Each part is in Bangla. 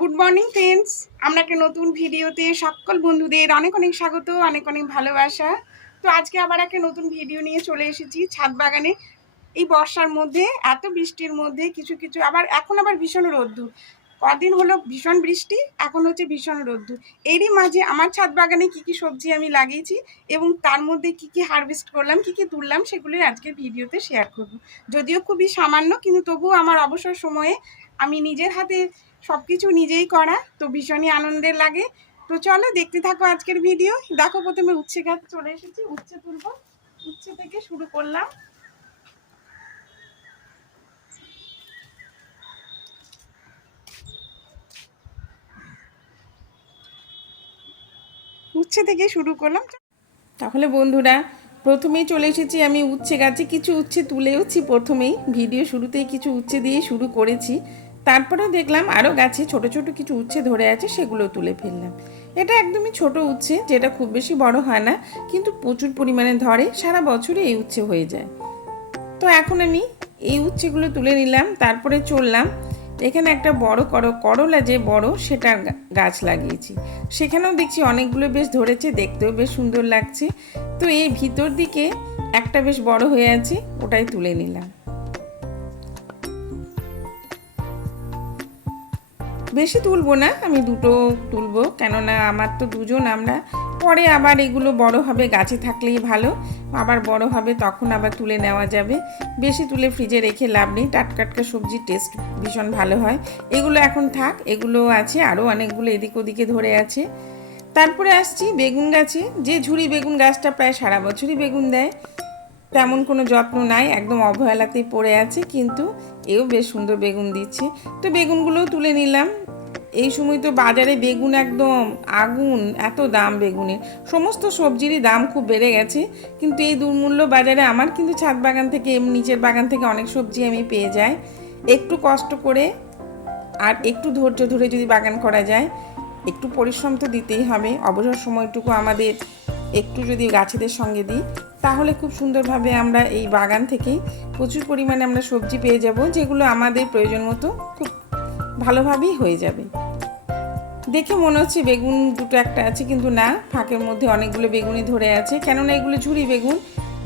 গুড মর্নিং ফ্রেন্ডস, আমরা একটা নতুন ভিডিওতে সকল বন্ধুদের অনেক অনেক স্বাগত, অনেক অনেক ভালোবাসা। তো আজকে আবার একটা নতুন ভিডিও নিয়ে চলে এসেছি ছাদ বাগানে। এই বর্ষার মধ্যে, এত বৃষ্টির মধ্যে কিছু কিছু এখন আবার ভীষণ রোদ্দুর। কদিন হলো ভীষণ বৃষ্টি, এখন হচ্ছে ভীষণ রোদ্দুর। এরই মাঝে আমার ছাদ বাগানে কি কি সবজি আমি লাগিয়েছি এবং তার মধ্যে কি কি হারভেস্ট করলাম, কি কি তুললাম, সেগুলোই আজকের ভিডিওতে শেয়ার করব। যদিও খুবই সামান্য, কিন্তু তবুও আমার অবসর সময়ে আমি নিজের হাতে সবকিছু নিজেই করা, তো ভীষণই আনন্দের লাগে। তো চলো দেখতে থাকো আজকের ভিডিও। দেখো, প্রথমে উচ্ছে গাছ চলে এসেছি, উচ্ছে তুলবো। উচ্ছে থেকে শুরু করলাম। উচ্ছে থেকে শুরু করলাম। তাহলে বন্ধুরা, প্রথমেই চলে এসেছি আমি উচ্ছে গাছে। কিছু উচ্ছে তুলেওছি, প্রথমেই ভিডিও শুরুতেই কিছু উচ্ছে দিয়ে শুরু করেছি। তারপরে দেখলাম আরও গাছে ছোট ছোট কিছু উচ্ছে ধরে আছে, সেগুলো তুলে ফেললাম। এটা একদমই ছোট উচ্ছে, যেটা খুব বেশি বড় হয় না, কিন্তু প্রচুর পরিমাণে ধরে, সারা বছরই এই উচ্ছে হয়ে যায়। তো এখন আমি এই উচ্ছেগুলো তুলে নিলাম, তারপরে চললাম। এখানে একটা বড় করলা, যে বড় সেটার গাছ লাগিয়েছি, সেখানেও দেখছি অনেকগুলো বেশ ধরেছে, দেখতেও বেশ সুন্দর লাগছে। তো এই ভিতর দিকে একটা বেশ বড় হয়ে আছে, ওটাই তুলে নিলাম। বেশি তুলবো না, আমি দুটো তুলবো, কেননা আমার তো দুজন, আমরা পরে আবার এগুলো বড় হবে, গাছে থাকলেই ভালো, আবার বড় হবে তখন আবার তুলে নেওয়া যাবে। বেশি তুলে ফ্রিজে রেখে লাভ নেই, টাটকা সবজির টেস্ট ভীষণ ভালো হয়। এগুলো এখন থাক, এগুলো আছে আরও অনেকগুলো এদিক ওদিকে ধরে আছে। তারপরে আসছি বেগুন গাছে। যে ঝুরি বেগুন গাছটা প্রায় সারা বছরই বেগুন দেয়, তেমন কোনো যত্ন নাই, একদম অবহেলাতেই পড়ে আছে, কিন্তু এও বেশ সুন্দর বেগুন দিচ্ছে। তো বেগুনগুলোও তুলে নিলাম। এই সময় তো বাজারে বেগুন একদম আগুন, এত দাম বেগুনের। সমস্ত সবজিরই দাম খুব বেড়ে গেছে, কিন্তু এই দুর্মূল্য বাজারে আমার কিন্তু ছাদ বাগান থেকে, নিচের বাগান থেকে অনেক সবজি আমি পেয়ে যাই। একটু কষ্ট করে আর একটু ধৈর্য ধরে যদি বাগান করা যায়, একটু পরিশ্রম তো দিতেই হবে, অবসর সময়টুকু আমাদের একটু যদি গাছেদের সঙ্গে দিই, তাহলে খুব সুন্দরভাবে আমরা এই বাগান থেকেই প্রচুর পরিমাণে আমরা সবজি পেয়ে যাব, যেগুলো আমাদের প্রয়োজন মতো খুব ভালোভাবেই হয়ে যাবে। দেখে মনে হচ্ছে বেগুন দুটো একটা আছে, কিন্তু না, ফাঁকের মধ্যে অনেকগুলো বেগুনই ধরে আছে, কেননা এগুলো ঝুরি বেগুন।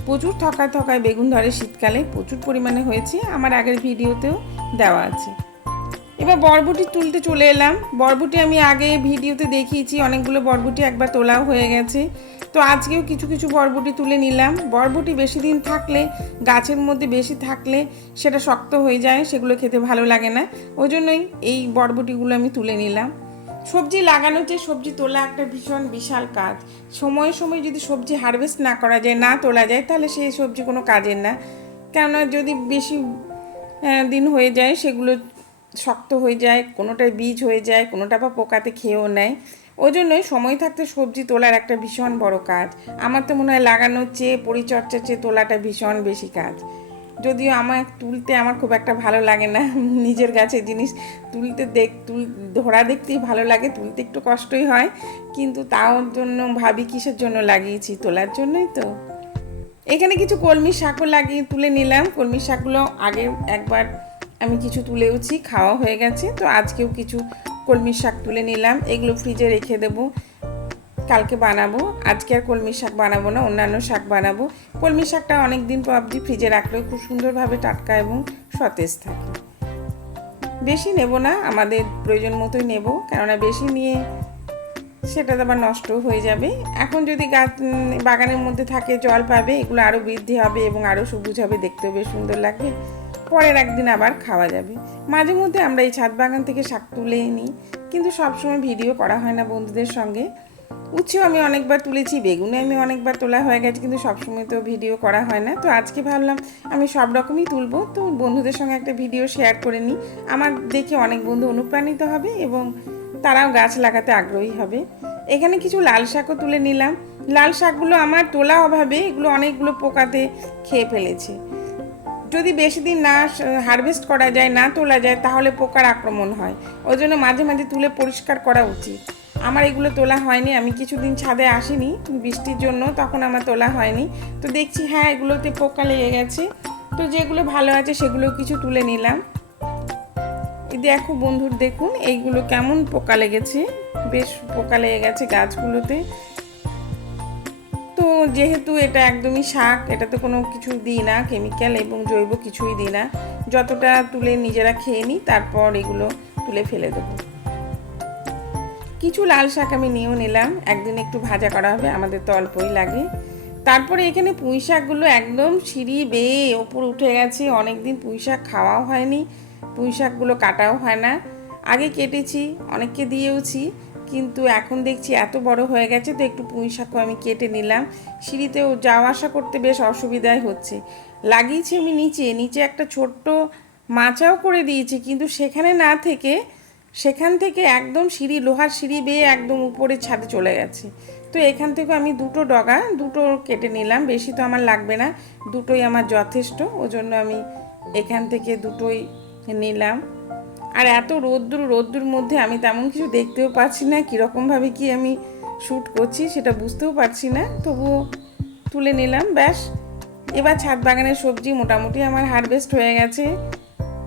প্রচুর থকায় বেগুন ধরে শীতকালে, প্রচুর পরিমাণে হয়েছে, আমার আগের ভিডিওতেও দেওয়া আছে। এবার বরবটি তুলতে চলে এলাম। বরবটি আমি আগে ভিডিওতে দেখিয়েছি, অনেকগুলো বরবটি একবার তোলাও হয়ে গেছে। তো আজকেও কিছু কিছু বরবটি তুলে নিলাম। বরবটি বেশি দিন থাকলে, গাছের মধ্যে বেশি থাকলে সেটা শক্ত হয়ে যায়, সেগুলো খেতে ভালো লাগে না, ওই জন্যই এই বরবটিগুলো আমি তুলে নিলাম। সবজি লাগানো, যে সবজি তোলা একটা ভীষণ বিশাল কাজ। সময়ে সময়ে যদি সবজি হারভেস্ট না করা যায়, না তোলা যায়, তাহলে সেই সবজি কোনো কাজের না। কেননা যদি বেশি দিন হয়ে যায়, সেগুলো শক্ত হয়ে যায়, কোনোটায় বীজ হয়ে যায়, কোনোটা বা পোকাতে খেয়েও নেয়। ওই জন্যই সময় থাকতে সবজি তোলার একটা ভীষণ বড় কাজ। আমার তো মনে হয় লাগানোর চেয়ে, পরিচর্যার চেয়ে তোলাটা ভীষণ বেশি কাজ। যদিও আমার তুলতে আমার খুব একটা ভালো লাগে না, নিজের গাছের জিনিস তুলতে ধরা দেখতেই ভালো লাগে, তুলতে একটু কষ্টই হয়, কিন্তু তাও জন্য ভাবি কিসের জন্য লাগিয়েছি, তোলার জন্যই তো। এখানে কিছু কলমি শাকও তুলে নিলাম। কলমি শাকগুলো আগে একবার আমি কিছু তুলেওছি, খাওয়া হয়ে গেছে, তো আজকেও কিছু কলমি শাক তুলে নিলাম। এগুলো ফ্রিজে রেখে দেবো, কালকে বানাবো। আজকে আর কলমি শাক বানাবো না, অন্যান্য শাক বানাবো। কলমি শাকটা অনেক দিন অবধি ফ্রিজে রাখলেও খুব সুন্দরভাবে টাটকা এবং সতেজ থাকে। বেশি নেব না, আমাদের প্রয়োজন মতোই নেব, কেননা বেশি নিয়ে সেটা আবার নষ্ট হয়ে যাবে। এখন যদি গাছ বাগানের মধ্যে থাকে, জল পাবে, এগুলো আরও বৃদ্ধি হবে এবং আরও সবুজ হবে, দেখতেও বেশ সুন্দর লাগবে, পরের একদিন আবার খাওয়া যাবে। মাঝে মধ্যে আমরা এই ছাদ বাগান থেকে শাক তুলে নিই, কিন্তু সবসময় ভিডিও করা হয় না বন্ধুদের সঙ্গে। উচ্ছেও আমি অনেকবার তুলেছি, বেগুনে আমি অনেকবার তোলা হয়ে গেছে, কিন্তু সবসময় তো ভিডিও করা হয় না। তো আজকে ভাবলাম আমি সব রকমই তুলবো, তো বন্ধুদের সঙ্গে একটা ভিডিও শেয়ার করে নিই। আমার দেখে অনেক বন্ধু অনুপ্রাণিত হবে এবং তারাও গাছ লাগাতে আগ্রহী হবে। এখানে কিছু লাল শাকও তুলে নিলাম। লাল শাকগুলো আমার তোলা অভাবে এগুলো অনেকগুলো পোকাতে খেয়ে ফেলেছে। যদি বেশি দিন না হারভেস্ট করা যায়, না তোলা যায়, তাহলে পোকার আক্রমণ হয়, ওই জন্য মাঝে মাঝে তুলে পরিষ্কার করা উচিত। আমার এগুলো তোলা হয়নি, আমি কিছুদিন ছাদে আসিনি বৃষ্টির জন্য, তখন আমার তোলা হয়নি। তো দেখছি হ্যাঁ, এগুলোতে পোকা লেগে গেছে। তো যেগুলো ভালো আছে সেগুলো কিছু তুলে নিলাম। এই দেখো বন্ধুর, দেখুন এইগুলো কেমন পোকা লেগেছে, বেশ পোকা লেগে গেছে গাছগুলোতে। তো যেহেতু এটা একদমই শাক, এটাতে কোনো কিছু দিই না, কেমিক্যাল এবং জৈব কিছুই দিই না। যতটা তুলে নিজেরা খেয়ে নিই, তারপর এগুলো তুলে ফেলে দেবো। কিছু লাল শাক আমি নিয়েও নিলাম, একদিন একটু ভাজা করা হবে, আমাদের তো অল্পই লাগে। তারপরে এখানে পুঁই শাকগুলো একদম সিঁড়ি বেয়ে ওপর উঠে গেছে। অনেক দিন পুঁই শাক খাওয়াও হয়নি, পুঁই শাকগুলো কাটাও হয় না। আগে কেটেছি, অনেককে দিয়েওছি, কিন্তু এখন দেখছি এত বড় হয়ে গেছে, তো একটু পুঁই শাকও আমি কেটে নিলাম। সিঁড়িতেও যাওয়া আসা করতে বেশ অসুবিধাই হচ্ছে। লাগিয়েছি আমি নিচে নিচে একটা ছোট্ট মাচাও করে দিয়েছি, কিন্তু সেখানে না থেকে সেখান থেকে একদম সিঁড়ি, লোহার সিঁড়ি বেয়ে একদম উপরে ছাদে চলে গেছে। তো এখান থেকে আমি দুটো কেটে নিলাম, বেশি তো আমার লাগবে না, দুটোই আমার যথেষ্ট। ওজন্য আমি এখান থেকে দুটোই নিলাম। আর এত রোদ্দুর মধ্যে আমি তেমন কিছু দেখতেও পাচ্ছি না, কীরকমভাবে কি আমি শ্যুট করছি সেটা বুঝতেও পারছি না, তবুও তুলে নিলাম। ব্যাস, এবার ছাদ বাগানের সবজি মোটামুটি আমার হারভেস্ট হয়ে গেছে।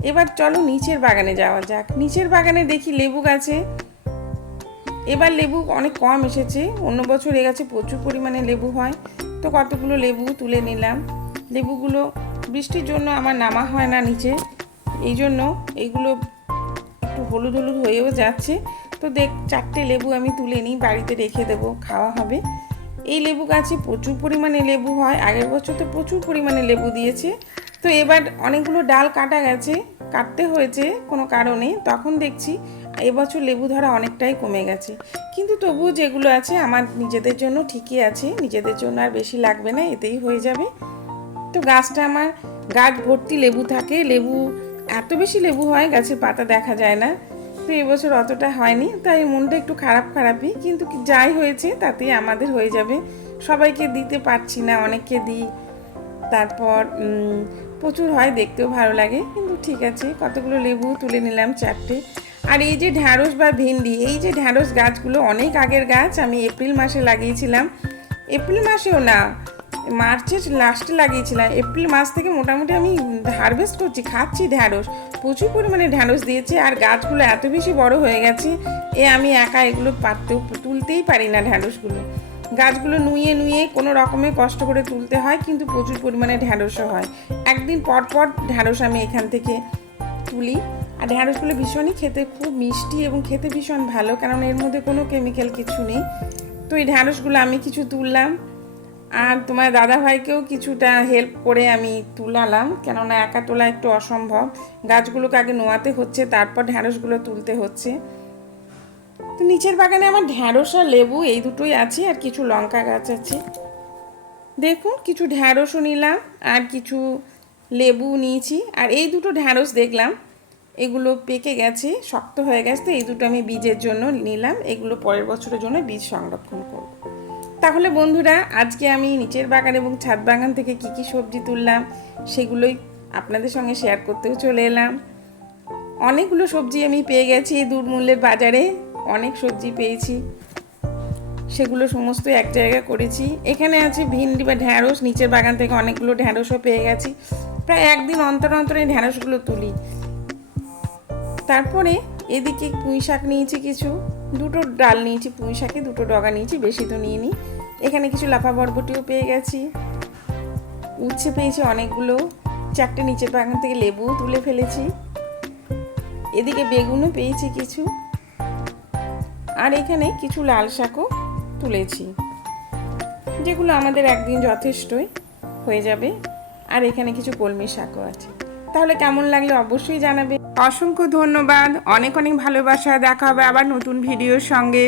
এবার চলো নিচের বাগানে যাওয়া যাক। নিচের বাগানে দেখি লেবু গাছে এবার লেবু অনেক কম এসেছে, অন্য বছর এ গাছে প্রচুর পরিমাণে লেবু হয়। তো কতগুলো লেবু তুলে নিলাম। লেবুগুলো বৃষ্টির জন্য আমার নামা হয় না নিচে, এই জন্য এইগুলো একটু হলুদ হলুদ হয়েও যাচ্ছে। তো চারটে লেবু আমি তুলে নিই, বাড়িতে রেখে দেবো, খাওয়া হবে। এই লেবু গাছে প্রচুর পরিমাণে লেবু হয়, আগের বছর তো প্রচুর পরিমাণে লেবু দিয়েছে। তো এবার অনেকগুলো ডাল কাটা গেছে, কাটতে হয়েছে কোনো কারণে, তখন দেখছি এবছর লেবু ধরা অনেকটাই কমে গেছে। কিন্তু তবুও যেগুলো আছে আমার নিজেদের জন্য ঠিকই আছে, নিজেদের জন্য আর বেশি লাগবে না, এতেই হয়ে যাবে। তো গাছটা আমার গাছ ভর্তি লেবু থাকে, লেবু এত বেশি লেবু হয় গাছের পাতা দেখা যায় না। তো এবছর অতটা হয়নি, তাই মনটা একটু খারাপই, কিন্তু যাই হয়েছে তাতেই আমাদের হয়ে যাবে। সবাইকে দিতে পারছি না, অনেককে দিই, তারপর প্রচুর হয়, দেখতেও ভালো লাগে। কিন্তু ঠিক আছে, কতগুলো লেবু তুলে নিলাম, চারটে। আর এই যে ঢ্যাঁড়স বা ভিন্ডি, এই যে ঢ্যাঁড়স গাছগুলো অনেক আগের গাছ, আমি এপ্রিল মাসে লাগিয়েছিলাম। এপ্রিল মাসেও না, মার্চের লাস্টে লাগিয়েছিলাম। এপ্রিল মাস থেকে মোটামুটি আমি হারভেস্ট করছি, খাচ্ছি ঢ্যাঁড়স, প্রচুর পরিমাণে ঢ্যাঁড়স দিয়েছে। আর গাছগুলো এত বেশি বড় হয়ে গেছে, আমি একা এগুলো তুলতেই পারি না ঢ্যাঁড়সগুলো। গাছগুলো নুয়ে কোনো রকমে কষ্ট করে তুলতে হয়, কিন্তু প্রচুর পরিমাণে ঢ্যাঁড়সও হয়। একদিন পর ঢ্যাঁড়স আমি এখান থেকে তুলি। আর ঢ্যাঁড়সগুলো ভীষণই খেতে খুব মিষ্টি এবং খেতে ভীষণ ভালো, কারণ এর মধ্যে কোনো কেমিক্যাল কিছু নেই। তো এই ঢ্যাঁড়সগুলো আমি কিছু তুললাম, আর তোমার দাদাভাইকেও কিছুটা হেল্প করে আমি তুলালাম, কেননা একা তোলা একটু অসম্ভব। গাছগুলোকে আগে নোয়াতে হচ্ছে, তারপর ঢ্যাঁড়সগুলো তুলতে হচ্ছে। তো নিচের বাগানে আমার ঢ্যাঁড়স আর লেবু এই দুটোই আছে, আর কিছু লঙ্কা গাছ আছে। দেখুন, কিছু ঢ্যাঁড়সও নিলাম আর কিছু লেবু নিয়েছি। আর এই দুটো ঢ্যাঁড়স দেখলাম এগুলো পেকে গেছে, শক্ত হয়ে গেছে, তো এই দুটো আমি বীজের জন্য নিলাম, এগুলো পরের বছরের জন্য বীজ সংরক্ষণ করব। তাহলে বন্ধুরা, আজকে আমি নিচের বাগান এবং ছাদ বাগান থেকে কি সবজি তুললাম সেগুলোই আপনাদের সঙ্গে শেয়ার করতেও চলে এলাম। অনেকগুলো সবজি আমি পেয়ে গেছি দুর্মূল্যের বাজারে, অনেক সবজি পেয়েছি, সেগুলো সমস্ত এক জায়গায় করেছি। এখানে আছে ভিন্ডি বা ঢ্যাঁড়স, নিচের বাগান থেকে অনেকগুলো ঢ্যাঁড়সও পেয়ে গেছি, প্রায় একদিন অন্তর এই ঢ্যাঁড়সগুলো তুলি। তারপরে এদিকে পুঁই শাক নিয়েছি, দুটো ডাল নিয়েছি, পুঁই শাকে দুটো ডগা নিয়েছি, বেশি তো নিইনি। এখানে কিছু লাফা বরবটিও পেয়ে গেছি, উচ্ছে পেয়েছি অনেকগুলো, চারটে নিচের বাগান থেকে লেবুও তুলে ফেলেছি, এদিকে বেগুনও পেয়েছি কিছু, আর এখানে কিছু লাল শাকও তুলেছি, যেগুলো আমাদের একদিন যথেষ্টই হয়ে যাবে। আর এখানে কিছু কলমি শাকও আছে। তাহলে কেমন লাগলে অবশ্যই জানাবে। অসংখ্য ধন্যবাদ, অনেক ভালোবাসা। দেখা হবে আবার নতুন ভিডিওর সঙ্গে।